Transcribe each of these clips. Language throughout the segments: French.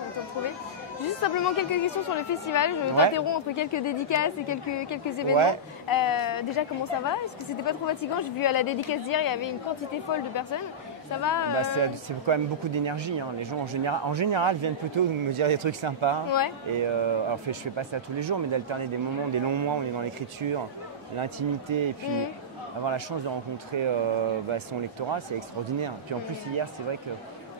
pour te retrouver. Juste simplement quelques questions sur le festival. Je t'interromps entre quelques dédicaces et quelques événements. Déjà, comment ça va? Est-ce que c'était pas trop fatigant? J'ai vu à la dédicace d'hier, il y avait une quantité folle de personnes. Ça va C'est quand même beaucoup d'énergie. Hein. Les gens en général viennent plutôt me dire des trucs sympas. Et alors je fais pas ça tous les jours, mais d'alterner des moments, des longs mois où on est dans l'écriture, l'intimité, et puis avoir la chance de rencontrer son lectorat, c'est extraordinaire. Puis en plus hier, c'est vrai que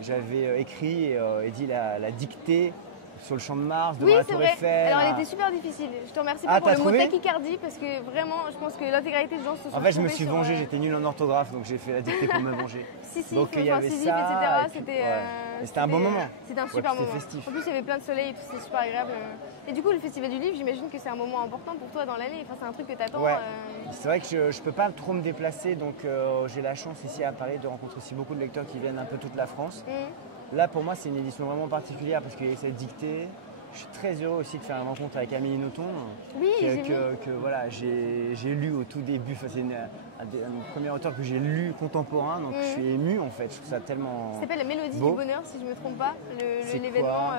j'avais écrit et dit la dictée sur le champ de Mars, devant la Tour Eiffel. Alors elle était super difficile. Je te remercie pas pour le mot tachycardie parce que vraiment, je pense que l'intégralité des gens se sont En fait, je me suis vengé, j'étais nul en orthographe, donc j'ai fait la dictée pour me venger. Donc il y avait ça, etc. C'était un bon moment. C'était un super moment. Festif. En plus, il y avait plein de soleil et tout, c'est super agréable. Et du coup, le Festival du Livre, j'imagine que c'est un moment important pour toi dans l'année. Enfin, c'est un truc que tu attends. C'est vrai que je ne peux pas trop me déplacer, donc j'ai la chance ici à Paris de rencontrer aussi beaucoup de lecteurs qui viennent un peu toute la France. Là, pour moi, c'est une édition vraiment particulière parce qu'il y a cette dictée. Je suis très heureux aussi de faire une rencontre avec Amélie Nothomb, j'ai lu au tout début. C'est un premier auteur que j'ai lu contemporain, donc je suis ému en fait. Je trouve ça tellement. Ça s'appelle La Mélodie du Bonheur, si je ne me trompe pas, l'événement.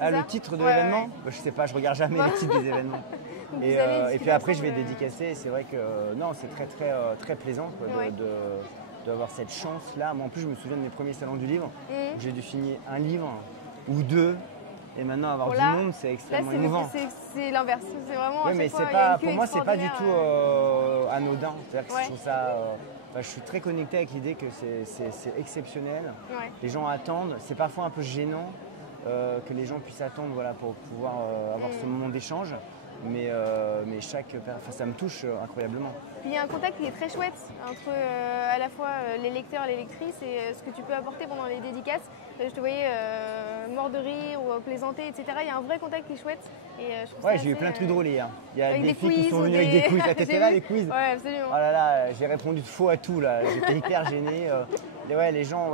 Le titre de l'événement Je sais pas, je regarde jamais les titres des événements. Et puis après, je vais dédicacer. Et c'est vrai que c'est très plaisant d'avoir cette chance-là. Moi, en plus, je me souviens de mes premiers salons du livre, où j'ai dû signer un livre ou deux. Et maintenant, avoir du monde, c'est extrêmement émouvant. C'est l'inverse. C'est vraiment. Oui, mais pour moi, c'est pas du tout anodin. C'est-à-dire que je trouve ça. Je suis très connecté avec l'idée que c'est exceptionnel. Les gens attendent. C'est parfois un peu gênant que les gens puissent attendre pour pouvoir avoir ce moment d'échange. Mais ça me touche incroyablement. Puis il y a un contact qui est très chouette entre à la fois les lecteurs et les lectrices et ce que tu peux apporter pendant les dédicaces. Je te voyais mort de rire ou plaisanter, etc. Il y a un vrai contact qui est chouette. J'ai eu plein de trucs drôles hier. Il y a des filles qui sont venues avec des quiz. T'étais là, les quiz? Ouais, absolument. Oh là là, j'ai répondu de faux à tout là. J'étais hyper gêné. Les gens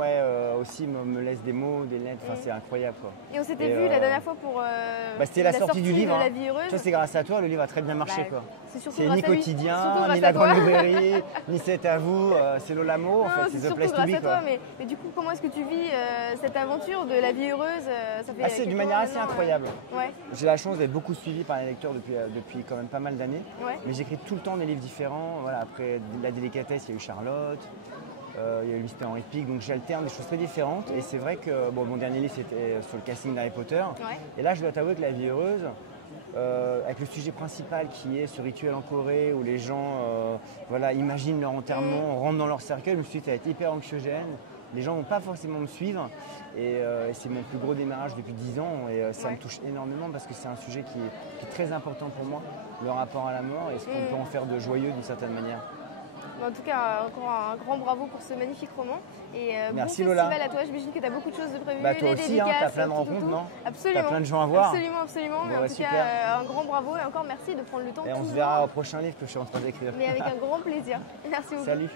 aussi me laissent des mots, des lettres. Enfin, c'est incroyable quoi. Et on s'était vu la dernière fois pour c'était la sortie du livre. La vie heureuse. Ça, c'est grâce à toi, le livre a très bien marché quoi. C'est ni Quotidien, ni La Grande Librairie, ni C'est à vous, c'est Lolamo en fait, c'est The Place to Be. Mais du coup, comment est-ce que tu vis cette aventure de La vie heureuse? C'est d'une manière assez incroyable. J'ai la chance d'être beaucoup suivi par les lecteurs depuis quand même pas mal d'années. Mais j'écris tout le temps des livres différents. Après la délicatesse, il y a eu Charlotte. Il y a eu l'Histoire Henri Pic, donc j'alterne des choses très différentes. Et c'est vrai que mon dernier livre c'était sur le casting d'Harry Potter. Et là, je dois t'avouer que La vie heureuse, avec le sujet principal qui est ce rituel en Corée où les gens imaginent leur enterrement, rentrent dans leur cercueil, je me suis dit que ça va être hyper anxiogène. Les gens ne vont pas forcément me suivre. Et c'est mon plus gros démarrage depuis 10 ans. Et ça me touche énormément parce que c'est un sujet qui est très important pour moi, le rapport à la mort et ce qu'on peut en faire de joyeux d'une certaine manière. En tout cas, encore un grand bravo pour ce magnifique roman. Et merci bon Lola. festival à toi, j'imagine que tu as beaucoup de choses de prévues. Toi aussi, tu as plein de rencontres, non? Absolument. Tu as plein de gens à voir. Absolument. Mais en tout cas, un grand bravo et encore merci de prendre le temps. Et on se verra au prochain livre que je suis en train d'écrire. Mais avec un grand plaisir. Merci beaucoup. Salut.